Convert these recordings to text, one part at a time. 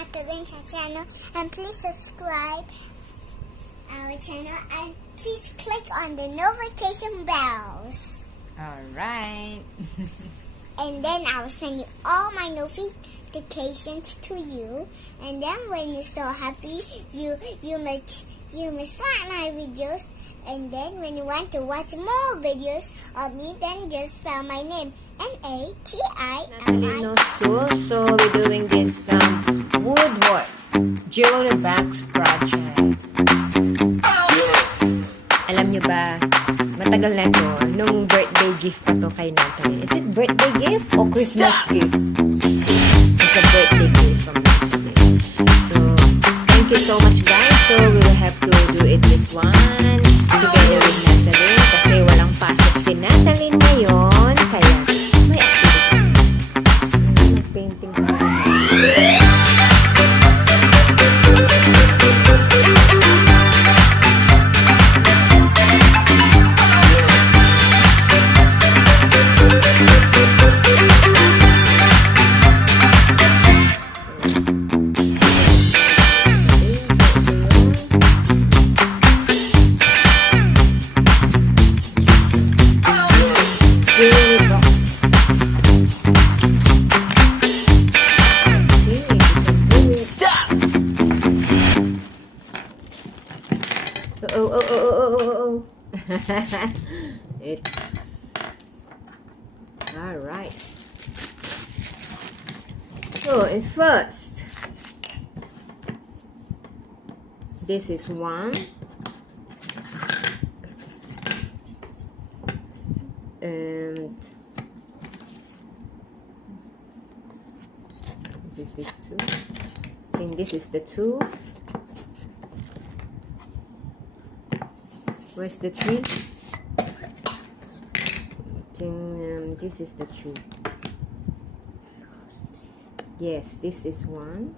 Natalie's channel, and please subscribe our channel and please click on the notification bells. Alright. And then I will send you all my notifications to you. And then when you're so happy, you must like my videos. And then when you want to watch more videos of me, then just spell my name Natalie No school, so we're doing this woodwork jewelry box project. Alam nyo ba, matagal na to, nung birthday gift pa to kay Natalie. Is it birthday gift or Christmas gift? It's a birthday gift from Natalie. So, thank you so much guys. So, we will have to do it this one together with Natalie. Kasi walang pasok si Natalie ngayon. Kaya, may activity. Mag-painting ko. Oh. It's all right. So first, this is one, and this two. I think this is the two. Where's the tree? I think this is the tree. Yes, this is one.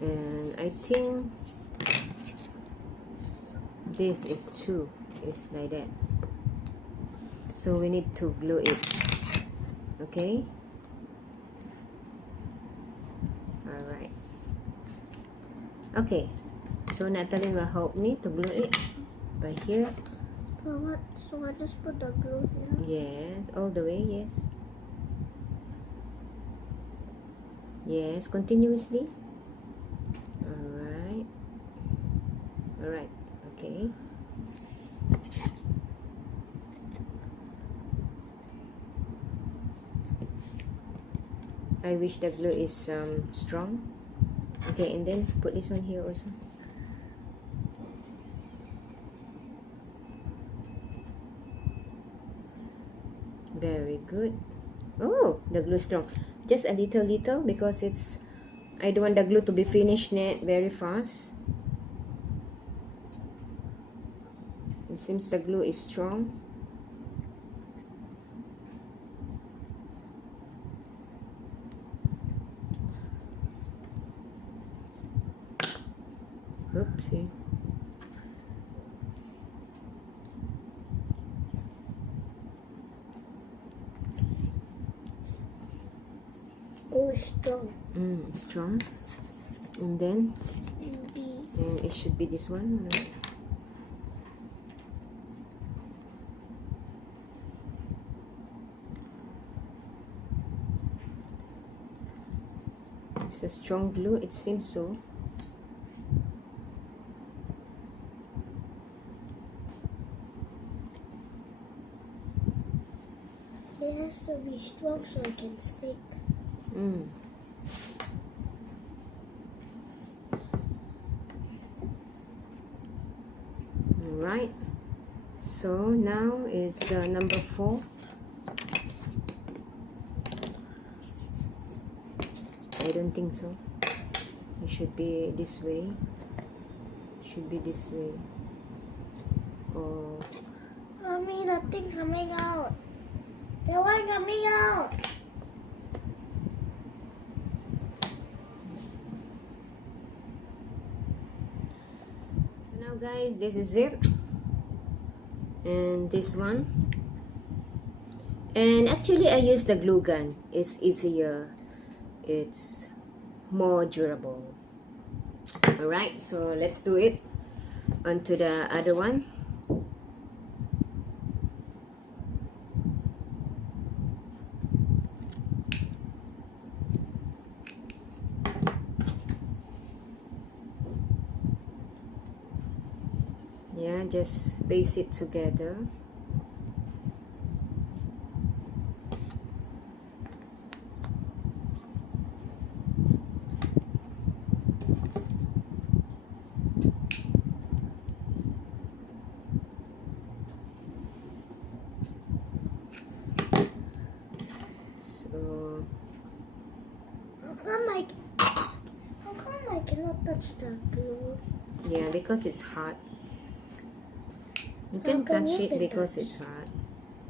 And I think this is two. It's like that. So we need to glue it. Okay? Alright. Okay. So Natalie will help me to glue it. By here. So I just put the glue here? Yes, all the way, yes. Yes, continuously. Alright. Alright, okay. I wish the glue is strong. Okay, and then put this one here also. Very good. Oh, the glue strong. Just a little because it's, I don't want the glue to be finished very fast. It seems the glue is strong. Oopsie. Oh, strong. Strong. And then and it should be this one. It's a strong glue, it seems so. It has to be strong so it can stick. Alright, so now is the number 4. I don't think so. It should be this way. Should be this way. Oh, Mommy, nothing coming out. The one coming out. now guys, this is it. And this one. And actually I use the glue gun. It's easier. It's more durable. Alright, so let's do it onto the other one. Yeah, just paste it together. So how come I cannot touch the glue? yeah, because it's hot. You can come touch you it can because touch? it's hot.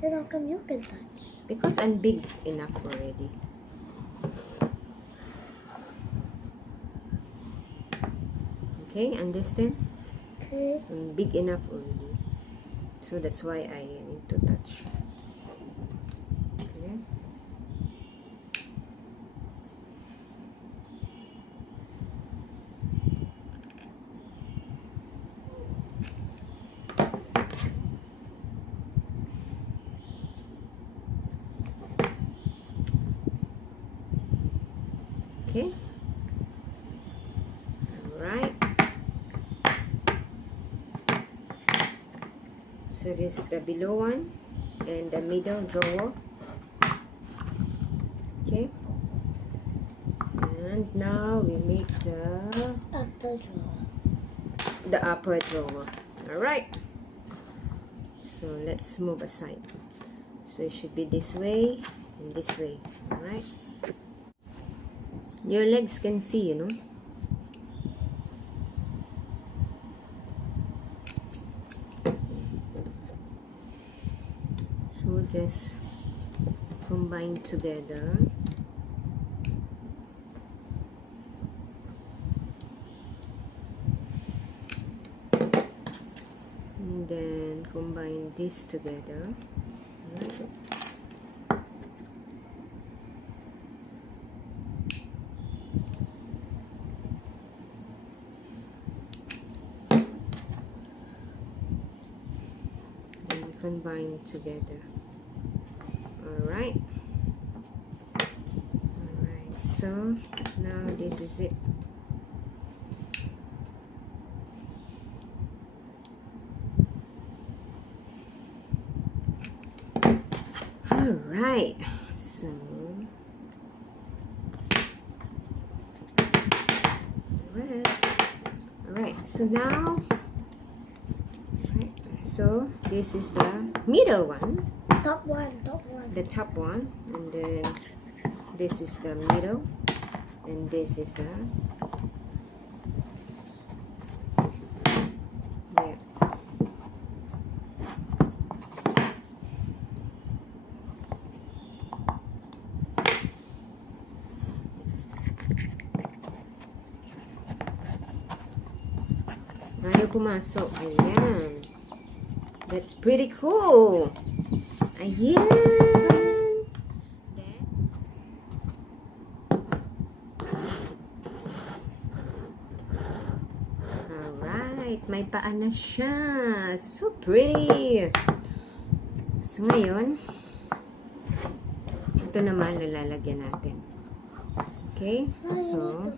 Then how come you can touch? Because I'm big enough already. Okay, understand? Okay. I'm big enough already. So that's why I need to touch. Okay. Okay. Alright. So this is the below one and the middle drawer. Okay. And now we make the upper drawer. Alright. So let's move aside. So it should be this way and this way. Alright. Your legs can see, you know. So just combine together. And then combine this together. Right. And combine together. Alright. Alright, so now this is it. Alright, so alright, so now so this is the middle one, Top one. the top one, and then this is the middle, and this is the yeah. Ayaw pumasok. Ayan. That's pretty cool. Ayan. Then, alright. May paa na siya. So pretty. So ngayon, ito naman lalagyan natin. Okay? So,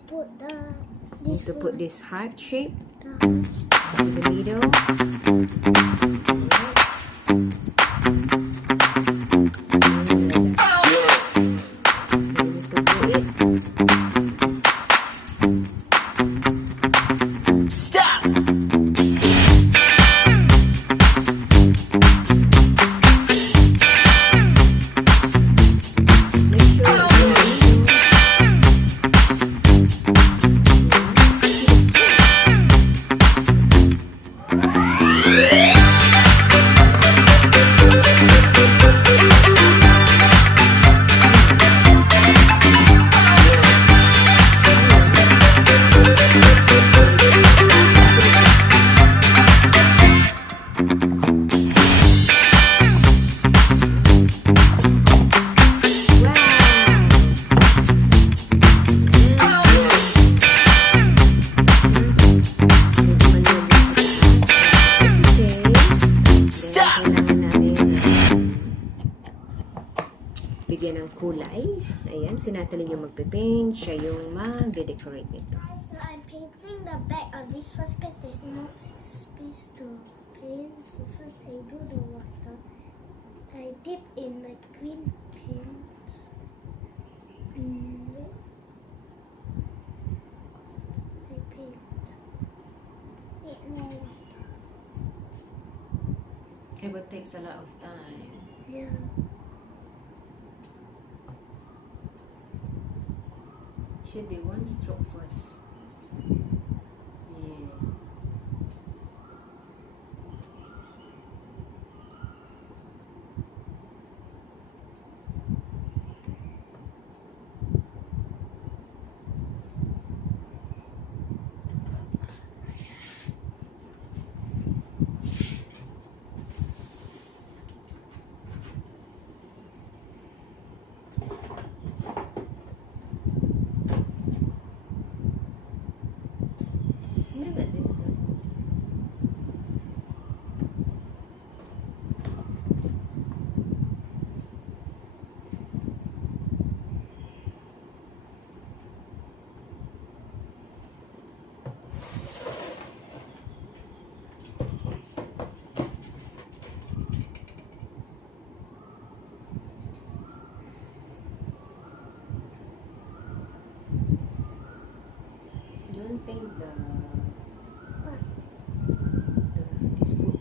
need to put this heart shape in the middle. kulay. Ayan, si Natalie yung magpipaint. Siya yung mag-decorate nito. So I'm painting the back of this first because there's no space to paint. So first I do the water. I dip in the green paint. And I paint. Need more water. It would take a lot of time. Yeah. Should be one stroke first. Yeah. Look at this girl. Don't paint What? this food.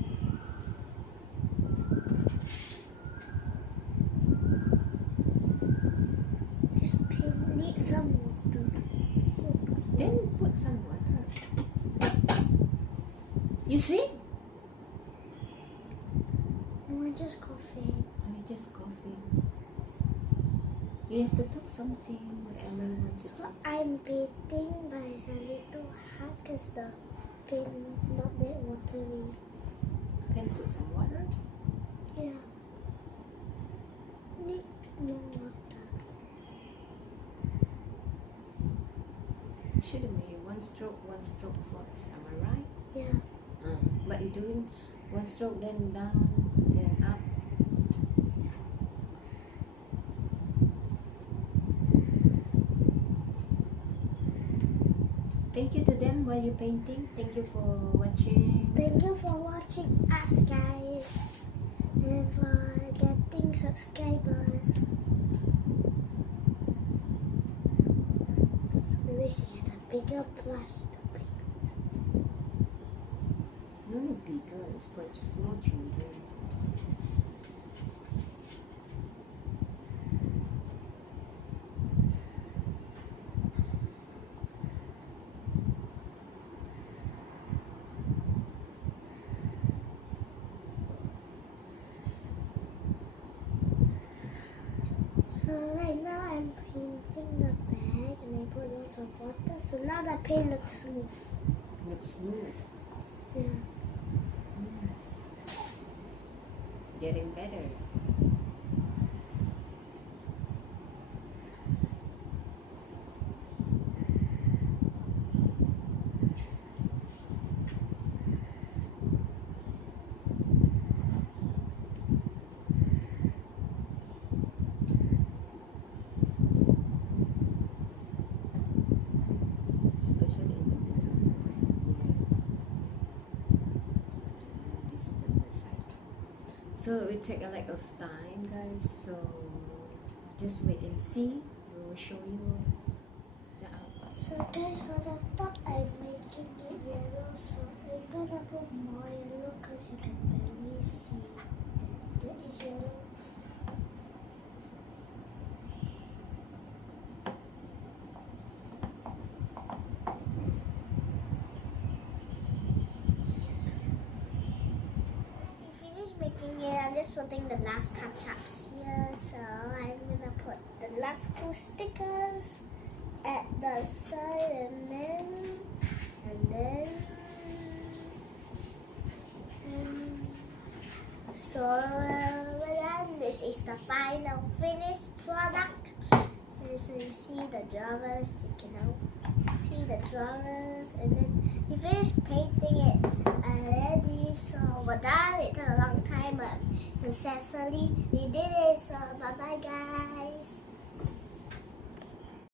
This paint needs some water. Then put some water. You see? No, I just coughing. I just coughing. You have to talk something wherever you want to So talk. I'm painting, but it's a little hard because the paint not that watery. Can put some water. Yeah. Need more water. Should be one stroke first. Am I right? Yeah. But you're doing one stroke, then down, then up. Thank you to them while you're painting. Thank you for watching. Thank you for watching us, guys, and for getting subscribers. We wish you had a bigger brush to paint. No need bigger, it's for small children. So right now I'm painting the bag and I put lots of water. So now the paint looks smooth. Looks smooth. Yeah. Getting better. Especially in the middle. Yes. This the side. So it take a lot of time, guys. So just wait and see. We will show you the output. So guys, on the top I'm making it yellow. So I'm gonna put more yellow because you can barely see that is yellow. Making it, I'm just putting the last touch-ups here. So I'm gonna put the last two stickers at the side, and then so then this is the final finished product. And so you see the drawers sticking out. See the drawers, and then we finished painting it already. So we're done. It took a long time, but successfully we did it. So bye bye, guys.